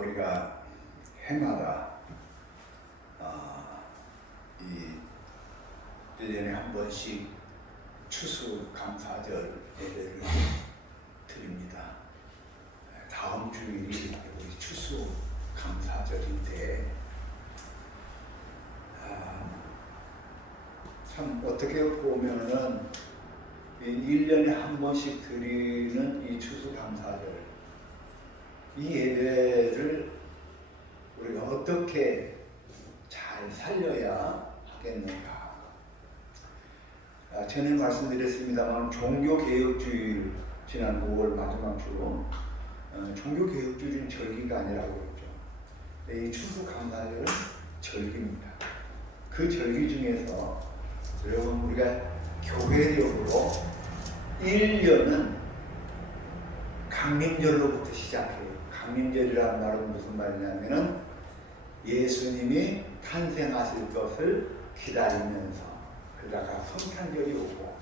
우리가 해마다 이 1년에 한 번씩 추수감사절 예배를 드립니다. 다음 주일이 우리 추수감사절인데 참 어떻게 보면은 1년에 한 번씩 드리는 이 추수감사절, 이 예배를 우리가 어떻게 잘 살려야 하겠는가. 전에 말씀드렸습니다만 종교개혁주일, 지난 5월 마지막 주 종교개혁주일은 절기가 아니라고 그랬죠. 이 추수감사절은 절기입니다. 그 절기 중에서 여러분 우리가 교회력으로 1년은 강림절로부터 시작해요. 강림절이라는 말은 무슨 말이냐면은 예수님이 탄생하실 것을 기다리면서 그러다가 성탄절이 오고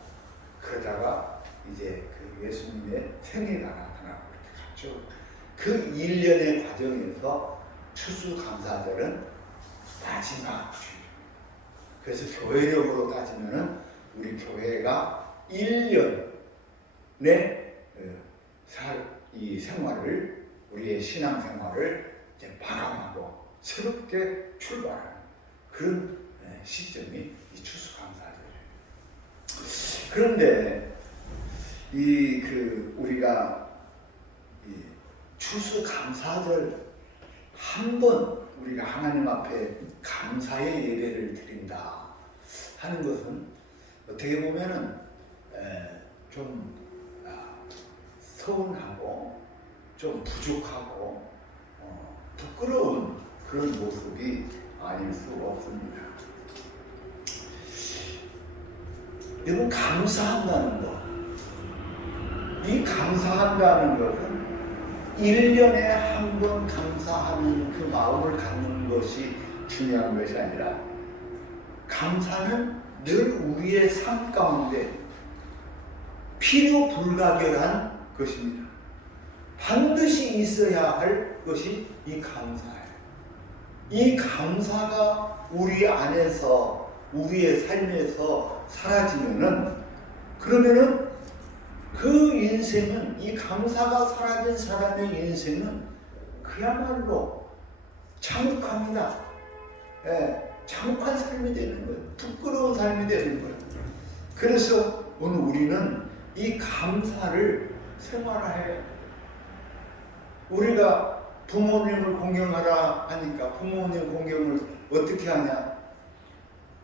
그러다가 이제 그 예수님의 생애가 나타나고 이렇게 갔죠. 그 1년의 과정에서 추수감사절은 마지막 주일입니다. 그래서 교회력으로 따지면은 우리 교회가 1년의 이 생활을, 우리의 신앙생활을 이제 마감하고 새롭게 출발하는 그런 시점이 이 추수감사절이에요. 그런데 우리가 이 추수감사절 한 번 우리가 하나님 앞에 감사의 예배를 드린다 하는 것은 어떻게 보면은 좀 서운하고 좀 부족하고 부끄러운 그런 모습이 아닐 수 없습니다. 여러분, 감사한다는 것, 이 감사한다는 것은 1년에 한 번 감사하는 그 마음을 갖는 것이 중요한 것이 아니라, 감사는 늘 우리의 삶 가운데 필요 불가결한 것입니다. 반드시 있어야 할 것이 이 감사예요. 이 감사가 우리 안에서, 우리의 삶에서 사라지면은, 그러면은 그 인생은, 이 감사가 사라진 사람의 인생은 그야말로 참혹합니다. 참혹한 삶이 되는 거예요. 부끄러운 삶이 되는 거예요. 그래서 오늘 우리는 이 감사를 생활해야 해요. 우리가 부모님을 공경하라 하니까 부모님 공경을 어떻게 하냐?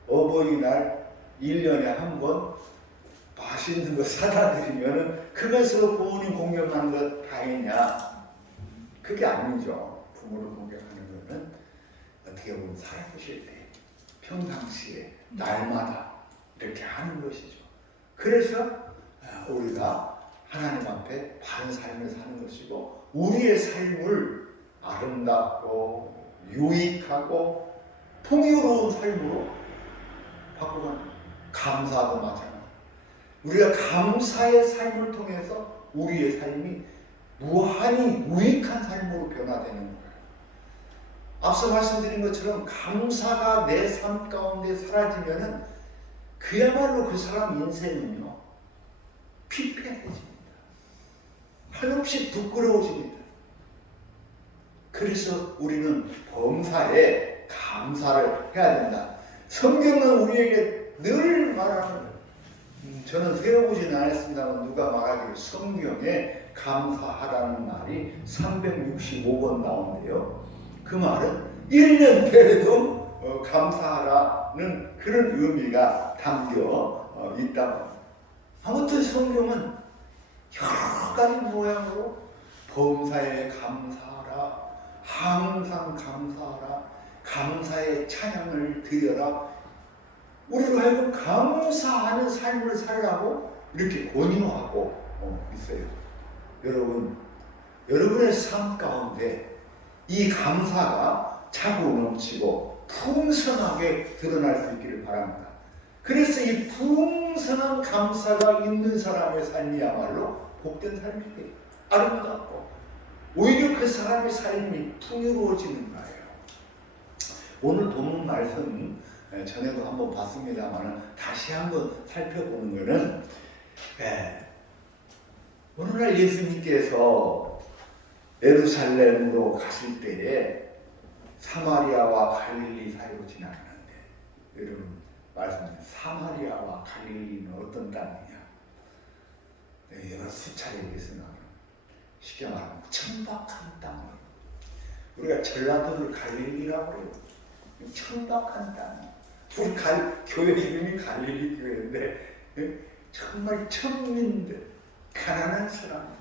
어버이날 1년에 한 번 맛있는 거 사다 드리면 그것으로 부모님 공경하는 것 다행이냐? 그게 아니죠. 부모를 공경하는 것은 어떻게 보면 살아계실 때, 평상시에, 날마다 이렇게 하는 것이죠. 그래서 우리가 하나님 앞에 바른 삶을 사는 것이고, 우리의 삶을 아름답고 유익하고 풍요로운 삶으로 바꾸는, 감사도 마찬가지. 우리가 감사의 삶을 통해서 우리의 삶이 무한히 유익한 삶으로 변화되는 거예요. 앞서 말씀드린 것처럼 감사가 내 삶 가운데 사라지면은 그야말로 그 사람 인생은요, 피폐해집니다. 한없이 부끄러워집니다. 그래서 우리는 범사에 감사를 해야 된다. 성경은 우리에게 늘 말하는 거예요. 저는 세워보지는 않았습니다만 누가 말하기를 성경에 감사하라는 말이 365번 나오는데요. 그 말은 1년 내내도 감사하라는 그런 의미가 담겨 있다고. 아무튼 성경은 여러 가지 모양으로 범사에 감사하라, 항상 감사하라, 감사의 찬양을 드려라, 우리로 하여금 감사하는 삶을 살라고 이렇게 권유하고 있어요. 여러분, 여러분의 삶 가운데 이 감사가 차고 넘치고 풍성하게 드러날 수 있기를 바랍니다. 그래서 이 풍성한 감사가 있는 사람의 삶이야말로 복된 삶이에요. 아름답고 오히려 그 사람의 삶이 풍요로워지는 거예요. 오늘 본문 말씀 전에도 한번 봤습니다만 다시 한번 살펴보는 것은 오늘날 예수님께서 예루살렘으로 가실 때에 사마리아와 갈릴리 사이로 지나가는데, 여러분 말씀드린 사마리아와 갈릴리는 어떤 땅이냐? 여러 수차례 얘기했으나 쉽게 말하면 천박한 땅. 우리가 전라도를 갈릴리라고 해요. 천박한 땅. 우리 교회 이름이 갈릴리 교회인데 정말 천민들, 가난한 사람들,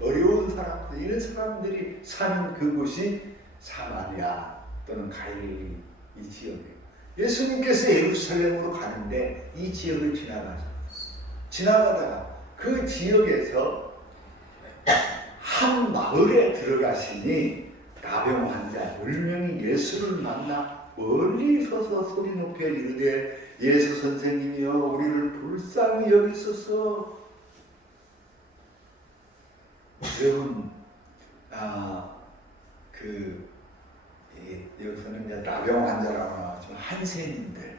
어려운 사람들, 이런 사람들이 사는 그곳이 사마리아 또는 갈릴리 이 지역이에요. 예수님께서 예루살렘으로 가는데 이 지역을 지나가다가 그 지역에서 한 마을에 들어가시니 나병 환자 10명이 예수를 만나 멀리 서서 소리 높여 이르되 예수 선생님이여 우리를 불쌍히 여기소서. 여러분 여기서는 이제 나병 환자라고 나왔지만 한센인들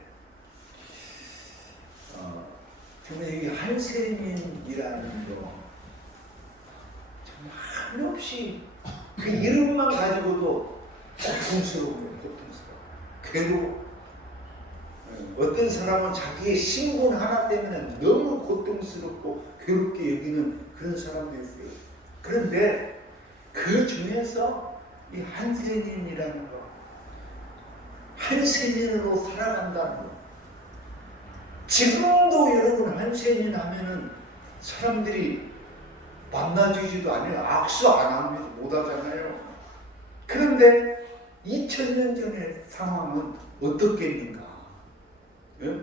정말 이 한센인이라는 거 정말 한없이 그 이름만 가지고도 고통스러워요. 괴로워. 어떤 사람은 자기의 신분 하나 때문에 너무 고통스럽고 괴롭게 여기는 그런 사람도 있어요. 그런데 그 중에서 이 한센인이라는 거, 한센인으로 살아간다는 거. 지금도 여러분 한센인 하면은 사람들이 만나주지도 않아요. 악수 안 합니다. 못 하잖아요. 그런데 2000년 전의 상황은 어떻겠는가? 예?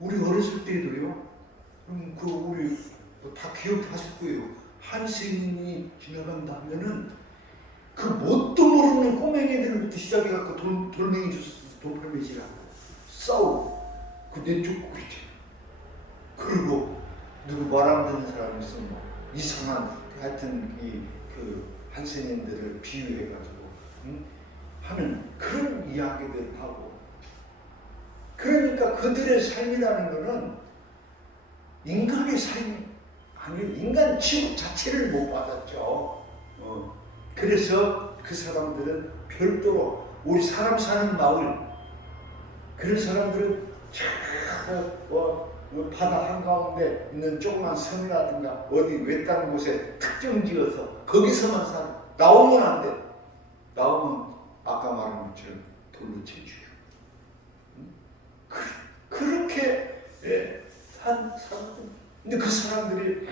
우리 어렸을 때도요. 우리 다 기억하실 거예요. 한센인이 지나간다 하면은 그 뭣도 모르는 꼬맹이들부터 시작해갖고 돌멩이 주스, 돌팔매질하고 싸우고 내 쫓고 그랬죠. 그리고 누구 말 안 듣는 사람이 있으면 뭐 이상한 하여튼 그 한센인들을 비유해가지고 하는 그런 이야기들을 하고, 그러니까 그들의 삶이라는 것은 인간의 삶이 아니에요. 인간 취급 자체를 못 받았죠. 그래서 그 사람들은 별도로 우리 사람 사는 마을, 그런 사람들은 바다 한가운데 있는 조그만 섬이라든가 어디 외딴 곳에 특정 지어서 거기서만 살아. 나오면 안 돼. 나오면 아까 말한 것처럼 돌로 쳐주고. 그렇게 산 사람들. 근데 그 사람들이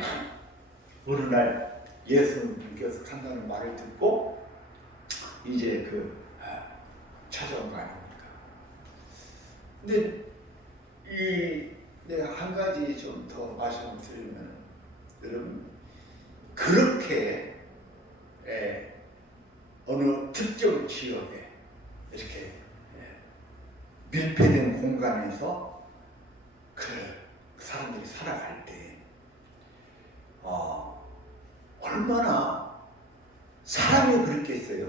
어느 날 예수님께서 간다는 말을 듣고 이제 찾아온 거 아닙니까? 근데 내가 한 가지 좀 더 말씀을 드리면, 여러분 그렇게 어느 특정 지역에 이렇게 밀폐된 공간에서 그 사람들이 살아갈 때 얼마나 사람이 그랬겠어요?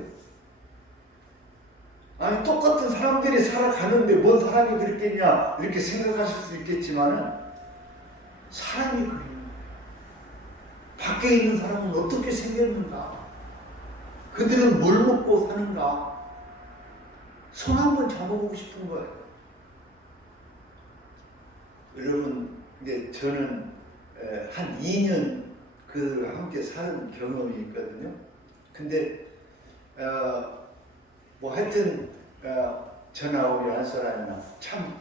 아니 똑같은 사람들이 살아가는데 뭔 사람이 그랬겠냐 이렇게 생각하실 수 있겠지만 사람이 그래요. 밖에 있는 사람은 어떻게 생겼는가? 그들은 뭘 먹고 사는가? 손 한번 잡아보고 싶은 거예요. 여러분, 근데 저는 한 2년 그들과 함께 사는 경험이 있거든요. 근데 뭐 하여튼 저나 우리 안사람이나 참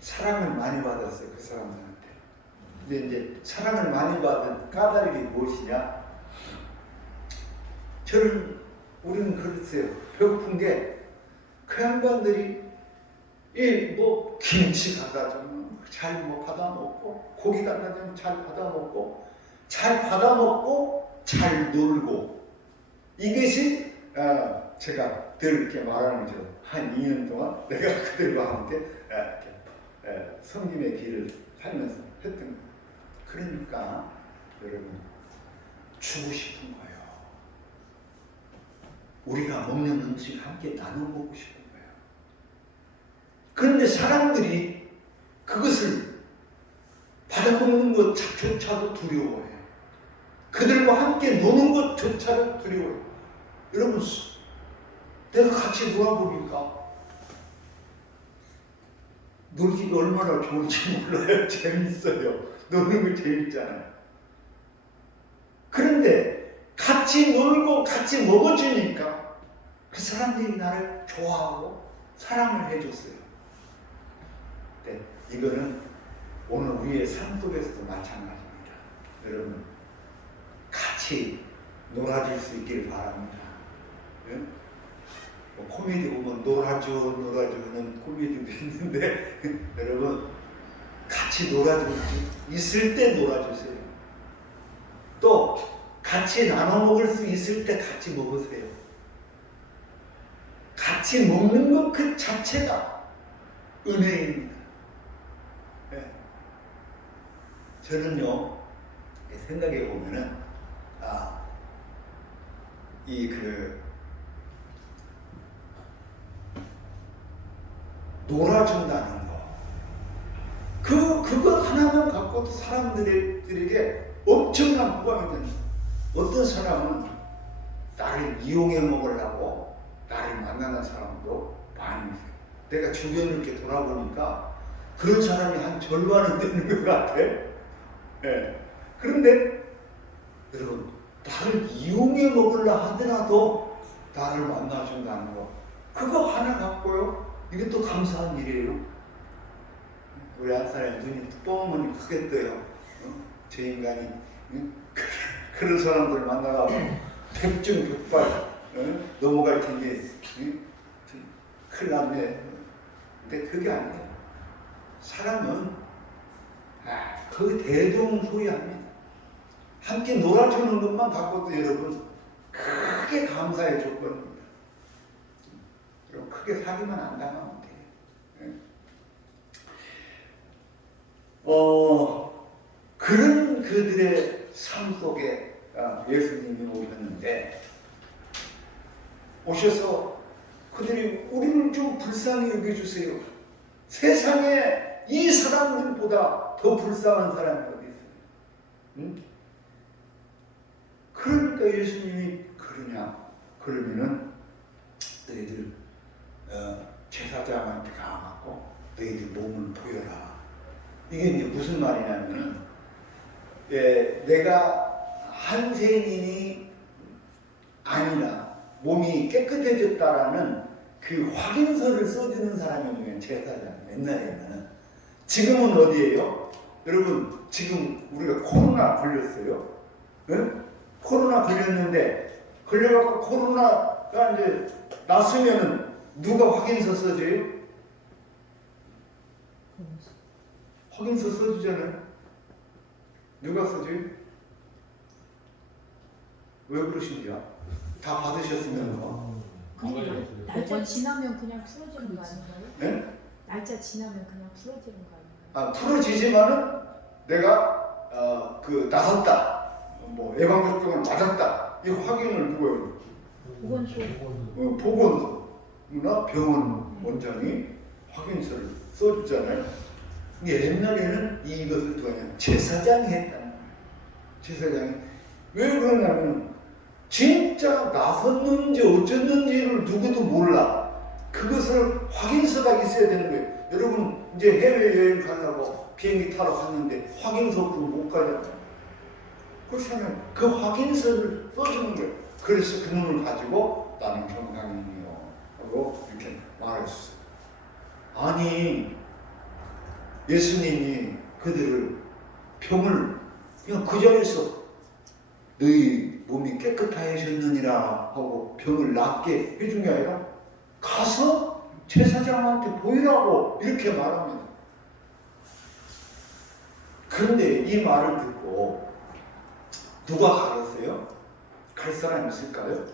사랑을 많이 받았어요. 그 사람들한테. 근데 이제 사랑을 많이 받은 까닭이 무엇이냐? 우리는 그랬어요. 배고픈 게 그 양반들이 뭐 김치 갖다 주면 잘 받아 먹고, 고기 갖다 주면 잘 받아 먹고, 잘 놀고, 이것이 제가 늘 이렇게 말하는 거죠. 한 2년 동안 내가 그들과 함께 섬김의 길을 살면서 했던 거예요. 그러니까 여러분 주고 싶은 거예요. 우리가 먹는 음식 함께 나눠 먹고 싶은 거예요. 그런데 사람들이 그것을 받아먹는 것조차도 두려워해요. 그들과 함께 노는 것조차도 두려워해요. 여러분, 내가 같이 놀아보니까 놀기가 얼마나 좋은지 몰라요. 재밌어요. 노는 거 재밌잖아요. 그런데 같이 놀고 같이 먹어주니까 그 사람들이 나를 좋아하고 사랑을 해줬어요. 네, 이거는 오늘 우리의 삶 속에서도 마찬가지입니다. 여러분, 같이 놀아줄 수 있기를 바랍니다. 네? 뭐 코미디 보면 놀아주는 코미디도 있는데 여러분, 같이 놀아줄 수 있을 때 놀아주세요. 또 같이 나눠 먹을 수 있을 때 같이 먹으세요. 같이 먹는 것 그 자체가 은혜입니다. 네. 저는요, 생각해 보면은 놀아준다는 거, 그거 하나만 갖고도 사람들에게 엄청난 보람이 됩니다. 어떤 사람은 나를 이용해 먹으려고 나를 만나는 사람도 많이 있어요. 내가 주변을 이렇게 돌아보니까 그런 사람이 한 절반은 되는 것 같아요. 네. 그런데 여러분, 나를 이용해 먹으려 하더라도 나를 만나준다는 거, 그거 하나 갖고요, 이게 또 감사한 일이에요. 우리 아사람 눈이 뻥하니 크게 떠요. 저 인간이 그런 사람들 만나가고 백중백발 넘어갈 텐데 큰일 났네. 근데 그게 아니에요. 사람은 그 대동소이합니다. 함께 놀아주는 것만 갖고도 여러분 크게 감사의 조건입니다. 그럼 크게 사기만 안 당하면 돼요. 그런 그들의 삶 속에 예수님이 오셨는데, 오셔서 그들이 우리를 좀 불쌍히 여겨주세요. 세상에 이 사람들보다 더 불쌍한 사람이 어디 있어요? 응? 그러니까 예수님이 그러면은 너희들 제사장한테 가갖고 너희들 몸을 보여라. 이게 이제 무슨 말이냐면은, 내가 한센인이 아니라 몸이 깨끗해졌다라는 그 확인서를 써주는 사람이 제사장. 옛날에는. 지금은 어디예요? 여러분, 지금 우리가 코로나 걸렸어요. 응? 코로나 걸렸는데, 걸려갖고 코로나가 이제 났으면은 누가 확인서 써줘요? 확인서 써주잖아요. 누가 써줘요? 왜 그러신지요? 다 받으셨으면서. 날짜 지나면 그냥 풀어지는 거 아닌가요? 네? 날짜 지나면 그냥 풀어지는 거 아닌가요? 풀어지지만은 내가 나섰다, 뭐 예방접종을 맞았다, 이 확인을 누구예요? 보건소나 병원 원장이 확인서를 써주잖아요. 옛날에는 이것을 누가 하냐? 제사장이 했다는 거예요. 제사장이. 왜 그러냐면 진짜 나섰는지 어쩌는지를 누구도 몰라. 그것을 확인서가 있어야 되는 거예요. 여러분, 이제 해외여행 가려고 비행기 타러 갔는데 확인서 없으면 못 가잖아요. 그렇잖아요. 그 확인서를 써주는 거예요. 그래서 그 놈을 가지고 나는 정상인이요 하고 이렇게 말했어요. 아니, 예수님이 그들을 병을 그냥 그 자리에서 너희 몸이 깨끗하셨느니라 하고 병을 낫게 해준 게 아니라 가서 제사장한테 보이라고 이렇게 말합니다. 그런데 이 말을 듣고 누가 가겠어요? 갈 사람 있을까요?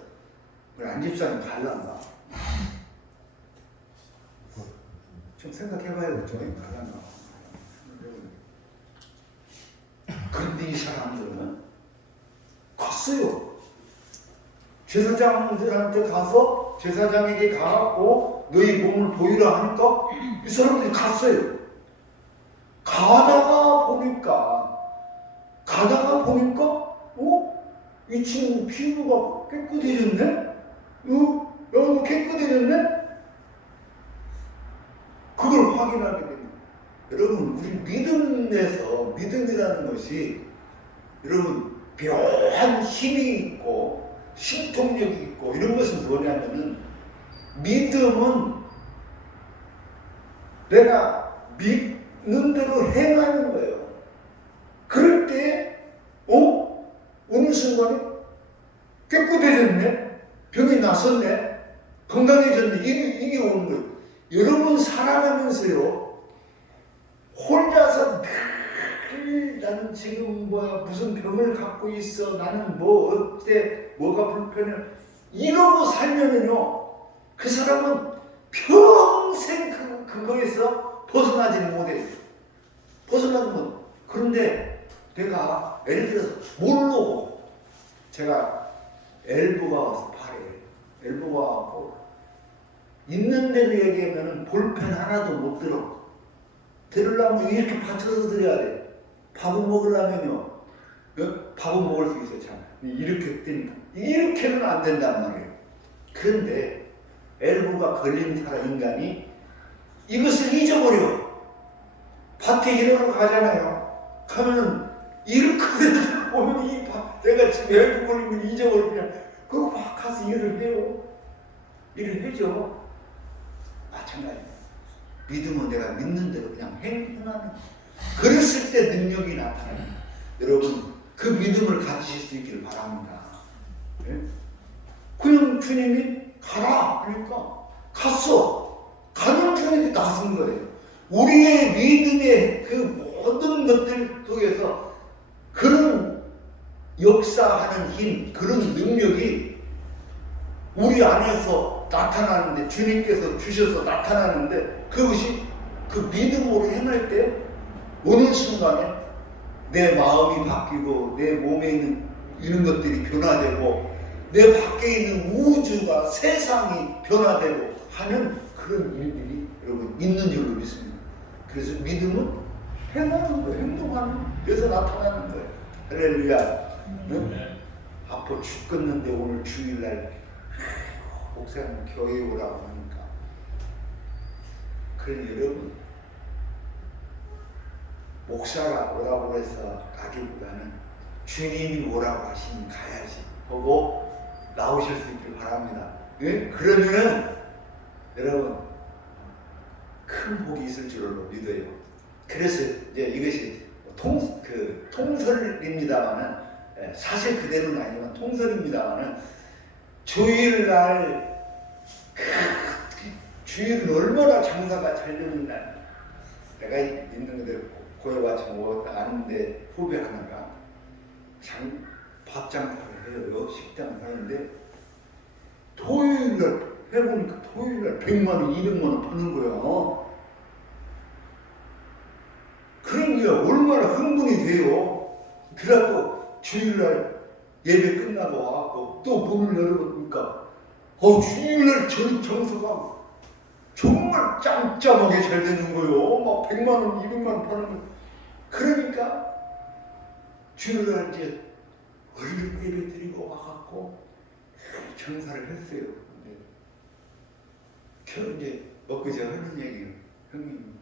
우리 안집사님 갈란가? 좀 생각해봐요. 그죠? 갈란가? 그런데 이 사람들은 갔어요. 제사장들한테 가서 제사장에게 가갖고 너희 몸을 보이라 하니까 이 사람들이 갔어요. 가다가 보니까 이 친구 피부가 깨끗해졌네? 너 깨끗해졌네? 그걸 확인하게 됩니다. 여러분, 우리 믿음이라는 것이 여러분 묘한 힘이 있고 신통력이 있고 이런 것은 뭐냐면은 믿음은 내가 믿는 대로 행하는 거예요. 그럴 때 어느 순간에 깨끗해졌네, 병이 났었네, 건강해졌네, 이게 오는 거예요. 여러분 살아가면서요, 혼자서 늘 나는 지금 무슨 병을 갖고 있어, 나는 어때, 뭐가 불편해, 이러고 살면은요, 그 사람은 평생 그거에서 벗어나지는 못해요. 벗어나지 못. 그런데 내가 예를 들어서 모르고 제가 엘보가 와서 팔에 엘보가 와서 있는 대로 얘기하면 볼펜 하나도 못 들으려면 이렇게 받쳐서 드려야 돼. 밥은 먹으려면요, 밥은 먹을 수 있어. 참 이렇게 뜨니까 이렇게는 안 된단 말이에요. 그런데 엘보가 걸린 사람 인간이 이것을 잊어버려. 밭에 일하러 가잖아요. 가면은 일을 그대로 보면 내가 지금 엘보 걸린 걸 잊어버리면 그거 막 가서 일을 해요. 일을 해줘. 마찬가지예요. 믿음은 내가 믿는 대로 그냥 행하는. 그랬을 때 능력이 나타나요. 여러분, 그 믿음을 가지실 수 있기를 바랍니다. 네? 그냥 주님이 가라 그러니까 갔어. 가는 주님이 나선 거예요. 우리의 믿음의 그 모든 것들 속에서 그런 역사하는 힘, 그런 능력이 우리 안에서 나타나는데, 주님께서 주셔서 나타나는데, 그것이 그 믿음으로 행할 때 어느 순간에 내 마음이 바뀌고 내 몸에 있는 이런 것들이 변화되고 내 밖에 있는 우주가, 세상이 변화되고 하는 그런 일들이 여러분 있는 줄로 믿습니다. 그래서 믿음은 행하는 거예요. 행동하는 거예요. 그래서 나타나는 거예요. 할렐루야. 응? 앞으로 죽겠는데 오늘 주일날 목사님 교회 오라고 하니까, 그러니 여러분, 목사가 오라고 해서 가기보다는 주님이 오라고 하시니 가야지 하고 나오실 수 있길 바랍니다. 예? 그러면은 여러분 큰 복이 있을 줄로 믿어요. 그래서 이제 이것이 통설입니다만은, 사실 그대로는 아니지만 통설입니다만은, 주일날 주일은 얼마나 장사가 잘 되는 날, 내가 있는 그대로 고해와 정오 아는데 후배 하나가 밥장사를 해요. 식당을 하는데 토요일날 해보니까 토요일날 100만 원, 200만 원 버는 거야. 그런 게 얼마나 흥분이 돼요. 그래갖고 주일날 예배 끝나고 와갖고 또 문을 열어보니까 주일날 정서가 정말 짱짱하게 잘 되는 거예요. 막 100만 원, 200만 원 버는 거. 그러니까 주일날 이제 얼른 예배 드리고 와갖고 정사를 했어요. 근데 이제 엊그제 하는 얘기예요. 형님,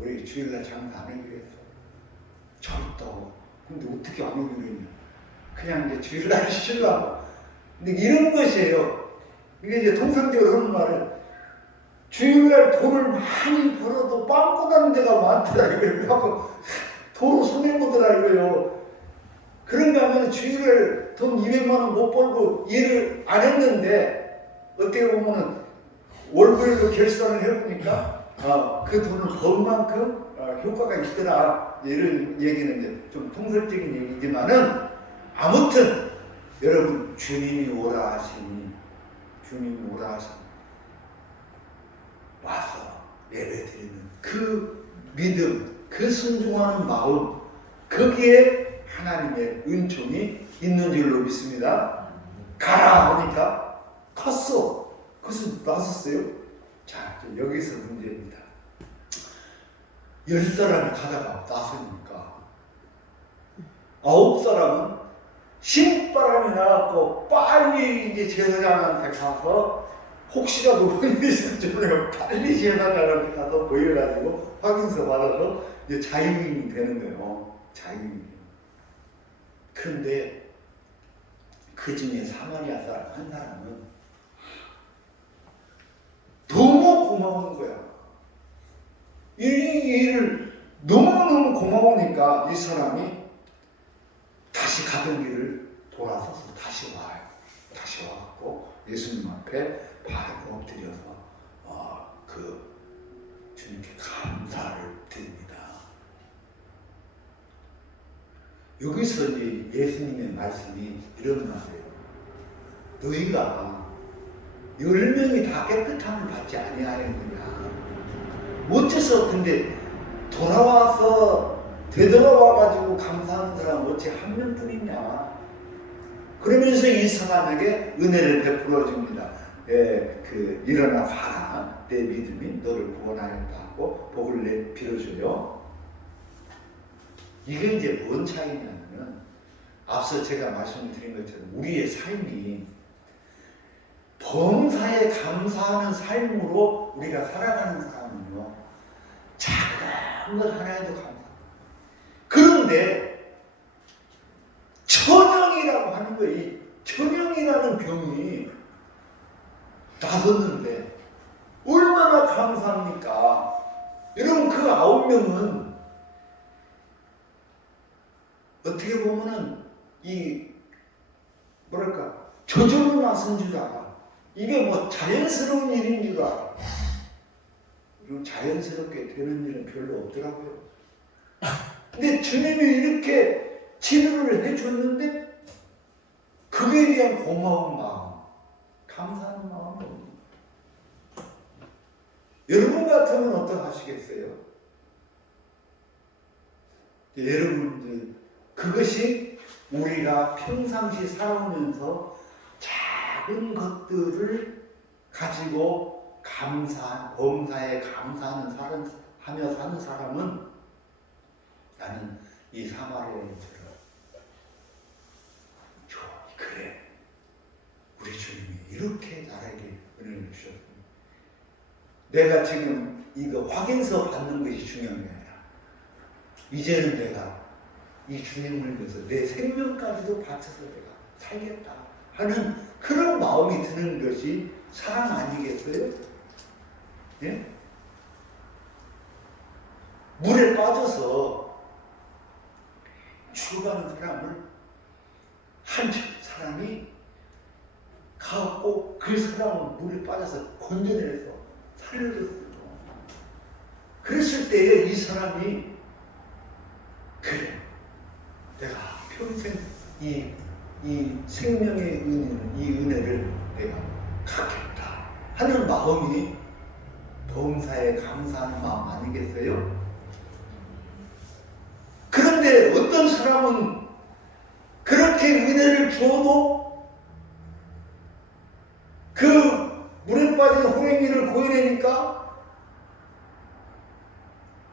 우리 주일날 장사 안 하기로 했어. 잘했다고. 근데 어떻게 안 오기로 했냐. 그냥 이제 주일날 쉬려고. 근데 이런 것이에요. 이게 이제 통상적으로 하는 말은, 주일날 돈을 많이 벌어도 빵꾸 나는 데가 많더라 이거예요. 그래갖고 도로 손해보더라 이거예요. 그런가 하면 주일날 돈 200만 원 못 벌고 일을 안 했는데, 어떻게 보면은 월별로 결산을 해보니까 그 돈을 번 만큼 효과가 있더라, 이런 얘기는 이제 좀 통설적인 얘기지만은, 아무튼 여러분 주님이 오라 하시니, 주님이 오라 하시니 와서 예배드리는 그 믿음, 그 순종하는 마음, 거기에 하나님의 은총이 있는 줄로 믿습니다. 가라 하니까 갔어. 그래서 나섰어요. 자, 여기서 문제입니다. 10사람이 가다가 나서니까 9사람은 신바람이 나갖고 빨리 이제 제사장한테 가서 혹시라도 혼인했을 줄 빨리 제사장한테 가서 보여가지고 확인서 받아서 이제 자유인이 되는 거예요. 자유인. 그런데 그 중에 사마리아 사람 한 사람은 너무 고마운 거야. 이 일을 너무너무 고마우니까 이 사람이 다시 가던 길을 돌아서서 다시 와요. 다시 와갖고 예수님 앞에 바로 엎드려서 주님께 감사를 드립니다. 여기서 이제 예수님의 말씀이 이런 말이에요. 너희가 10명이 다 깨끗함을 받지 아니하였느냐. 어째서 근데 돌아와서 되돌아와가지고 감사하는 사람은 어째 한 명뿐이냐. 그러면서 이 사람에게 은혜를 베풀어 줍니다. 일어나 가라. 내 믿음이 너를 구원하였다 하고 복을 빌어줘요. 이게 이제 뭔 차이냐면 앞서 제가 말씀드린 것처럼 우리의 삶이 범사에 감사하는 삶으로 우리가 살아가는 사람은요, 작은 것 하나에도 감사. 그런데 천형이라고 하는 거예요. 이 천형이라는 병이 나섰는데 얼마나 감사합니까? 여러분, 그 9명은 어떻게 보면은 저절로 나선 줄 알아. 이게 뭐 자연스러운 일인 줄 알아. 자연스럽게 되는 일은 별로 없더라고요. 근데 주님이 이렇게 치료를 해줬는데 그에 대한 고마운 마음, 감사하는 마음이 없는. 여러분 같으면 어떡하시겠어요? 여러분들, 그것이 우리가 평상시 살아오면서 작은 것들을 가지고 범사에 감사하는 하며 사는 사람은, 나는 이 사마리아인처럼 그래, 우리 주님이 이렇게 나에게 은혜를 주셨습니다. 내가 지금 이거 확인서 받는 것이 중요한 게 아니라 이제는 내가 이 주님을 위해서 내 생명까지도 바쳐서 내가 살겠다 하는 그런 마음이 드는 것이 사랑 아니겠어요? 예? 물에 빠져서 죽어가는 사람을 한 사람이 가고 그 사람을 물에 빠져서 건져내서 살려줬어요. 그랬을 때에 이 사람이 그래, 내가 평생 이 생명의 은혜를 내가 갖겠다 하는 마음이 범사에 감사하는 마음 아니겠어요? 그런데 어떤 사람은 그렇게 은혜를 주어도 그 물에 빠진 호랭이를 구해내니까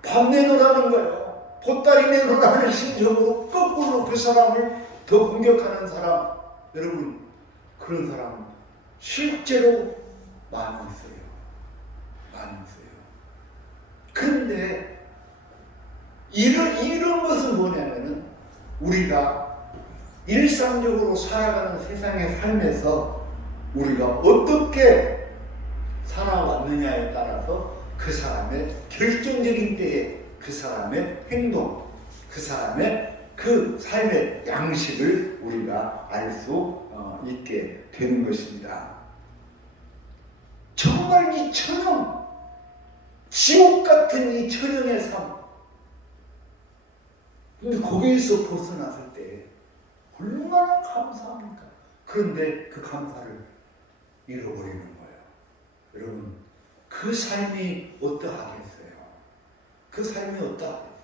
밥 내놓으라는 거예요. 보따리 내놓으라는 심정으로 거꾸로 그 사람을 더 공격하는 사람, 여러분, 그런 사람 실제로 많이 있어요. 많이 있어요. 그런데 이런 것은 뭐냐면은 우리가 일상적으로 살아가는 세상의 삶에서 우리가 어떻게 살아왔느냐에 따라서 그 사람의 결정적인 때에 그 사람의 행동, 그 사람의 그 삶의 양식을 우리가 알 수 있게 되는 것입니다. 정말 이 천형, 지옥 같은 이 천형의 삶, 근데 거기에서 벗어났을 때 얼마나 감사합니까? 그런데 그 감사를 잃어버리는 거예요. 여러분, 그 삶이 어떠하겠어요? 그 삶이 어떠하겠어요?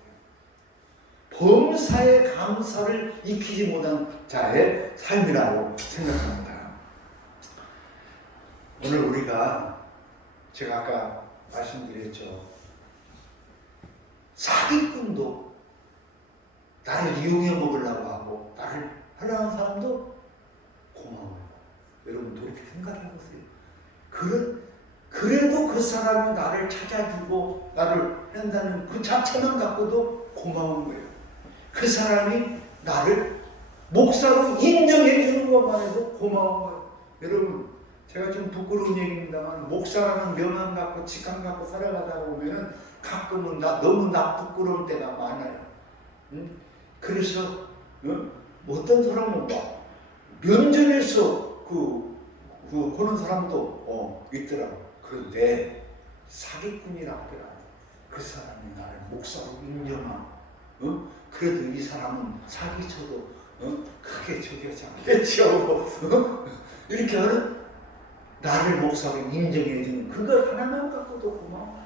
범사에 감사를 익히지 못한 자의 삶이라고 생각합니다. 오늘 우리가 제가 아까 말씀드렸죠. 사기꾼도 나를 이용해 먹으려고 하고 나를 하려는 사람도 고마워요. 여러분 그렇게 생각해 보세요. 그래도 그 사람이 나를 찾아주고 나를 한다는 그 자체만 갖고도 고마운 거예요. 그 사람이 나를 목사로 인정해 주는 것만 해도 고마운 거예요. 여러분 제가 좀 부끄러운 얘기입니다만 목사라는 명함 갖고 직함 갖고 살아가다 보면은 가끔은 너무 부끄러울 때가 많아요. 응? 그래서 어떤 사람은 막 면전에서 보는 사람도 있더라고. 그런데 사기꾼이라고 하더라고. 그 사람이 나를 목사로 인정하고 그래도 이 사람은 사기쳐도 크게 저기하지 않겠죠. 이렇게 하는 나를 목사로 인정해주는 그거 하나만 갖고도 고마워.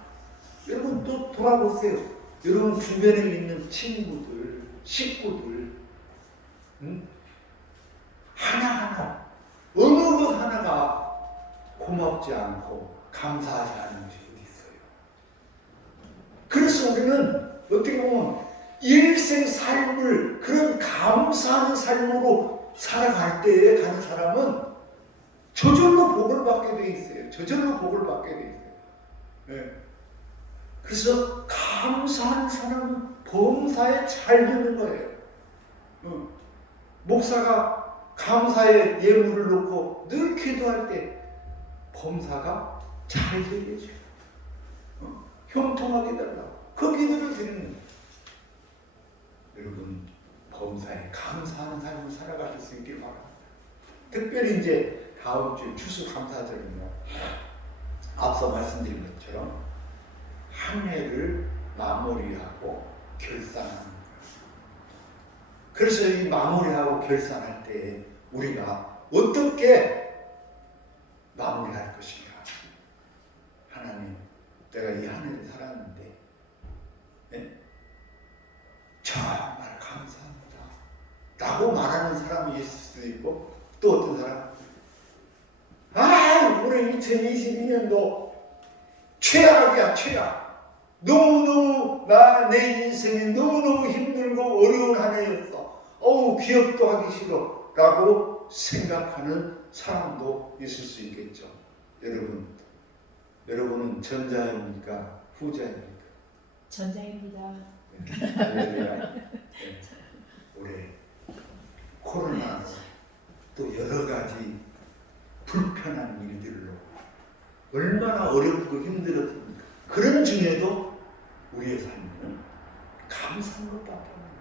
여러분 또 돌아보세요. 여러분 주변에 있는 친구들, 식구들 하나하나 어느 것 하나가 고맙지 않고 감사하지 않은 것이 어디 있어요. 그래서 우리는 어떻게 보면 일생 삶을 그런 감사하는 삶으로 살아갈 때에 가는 사람은 저절로 복을 받게 돼 있어요. 저절로 복을 받게 돼 있어요. 네. 그래서 감사하는 사람은 범사에 잘 되는 거예요. 목사가 감사의 예물을 놓고 늘 기도할 때 범사가 잘 되게 해줘요. 형통하게 달라고 그 기도를 드리는 거예요. 여러분 범사에 감사하는 삶을 살아가실 수 있길 바랍니다. 특별히 이제 다음 주 추수감사절입니다. 앞서 말씀드린 것처럼 한 해를 마무리하고 결산하는 거예요. 그래서 이 마무리하고 결산할 때 우리가 어떻게 마무리할 것인가. 하나님, 내가 이 한 해를 살았는데 정말 감사합니다 라고 말하는 사람이 있을 수도 있고, 또 어떤 사람 올해 2022년도 최악이야, 최악. 너무너무 내 인생에 너무너무 힘들고 어려운 한 해였어. 기억도 하기 싫어 라고 생각하는 사람도 있을 수 있겠죠. 여러분은 전자입니까? 후자입니까? 전자입니다. 올해 코로나로 또 여러 가지 불편한 일들로 얼마나 어렵고 힘들었습니까? 그런 중에도 우리의 삶에는 감사한 것밖에 없는 거예요.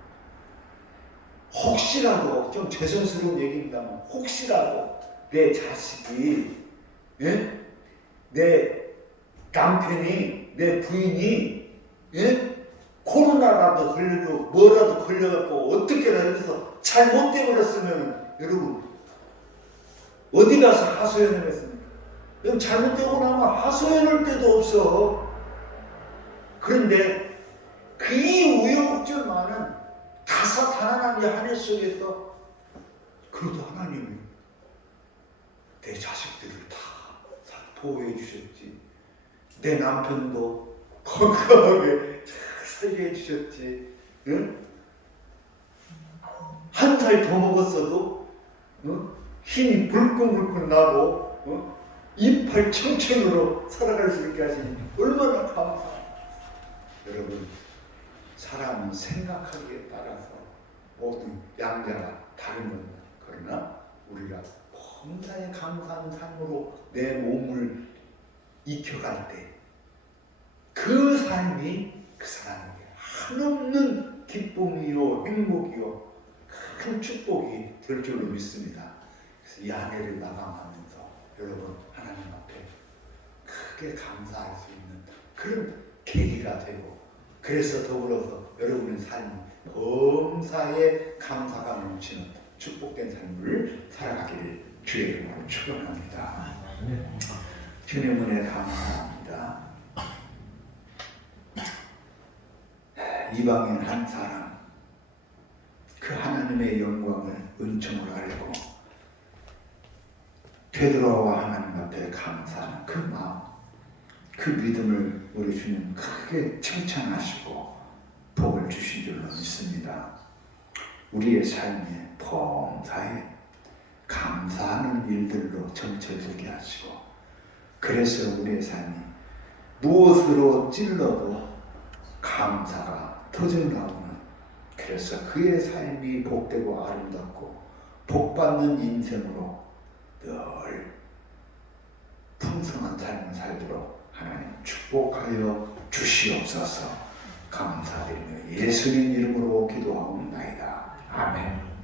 혹시라도, 좀 죄송스러운 얘기입니다만, 혹시라도 내 자식이, 내 남편이, 내 부인이, 코로나라도 걸리고 뭐라도 걸려갖고 어떻게라도 해서 잘못돼 버렸으면 여러분 어디 가서 하소연을 했습니까? 여러분 잘못되고 나면 하소연할 데도 없어. 그런데 그 우여곡절 많은 다사다난한 이 한 해 속에서 그래도 하나님이 내 자식들을 다 보호해 주셨지. 내 남편도 건강하게 잘 살게 해주셨지. 한 살 더 먹었어도 힘이 불끈불끈 나고 이팔 청춘으로 살아갈 수 있게 하시니 얼마나 감사합니다. 여러분, 사람은 생각하기에 따라서 모두 양자가 다른 겁니다. 그러나 우리가 범사에 감사한 삶으로 내 몸을 익혀갈 때 그 삶이 그 사람에게 한없는 기쁨이요 행복이요 큰 축복이 될 줄로 믿습니다. 그래서 이 한 해를 마감하면서 여러분 하나님 앞에 크게 감사할 수 있는 그런 계기가 되고, 그래서 더불어서 여러분의 삶이 범사에 감사가 넘치는 축복된 삶을 살아가기를 주의 이름으로 축원합니다. 주님 은혜 감사합니다. 이방인 한 사람, 그 하나님의 영광을 은총을 알고 되돌아와 하나님 하나님 앞에 감사하는 그 마음, 그 믿음을 우리 주님 크게 칭찬하시고 복을 주신 줄로 믿습니다. 우리의 삶이 범사에 감사하는 일들로 점철되게 하시고, 그래서 우리의 삶이 무엇으로 찔러도 감사가 터져나오는, 그래서 그의 삶이 복되고 아름답고 복받는 인생으로 늘 풍성한 삶을 살도록 하나님 축복하여 주시옵소서. 감사드리며 예수님 이름으로 기도하옵나이다. 아멘.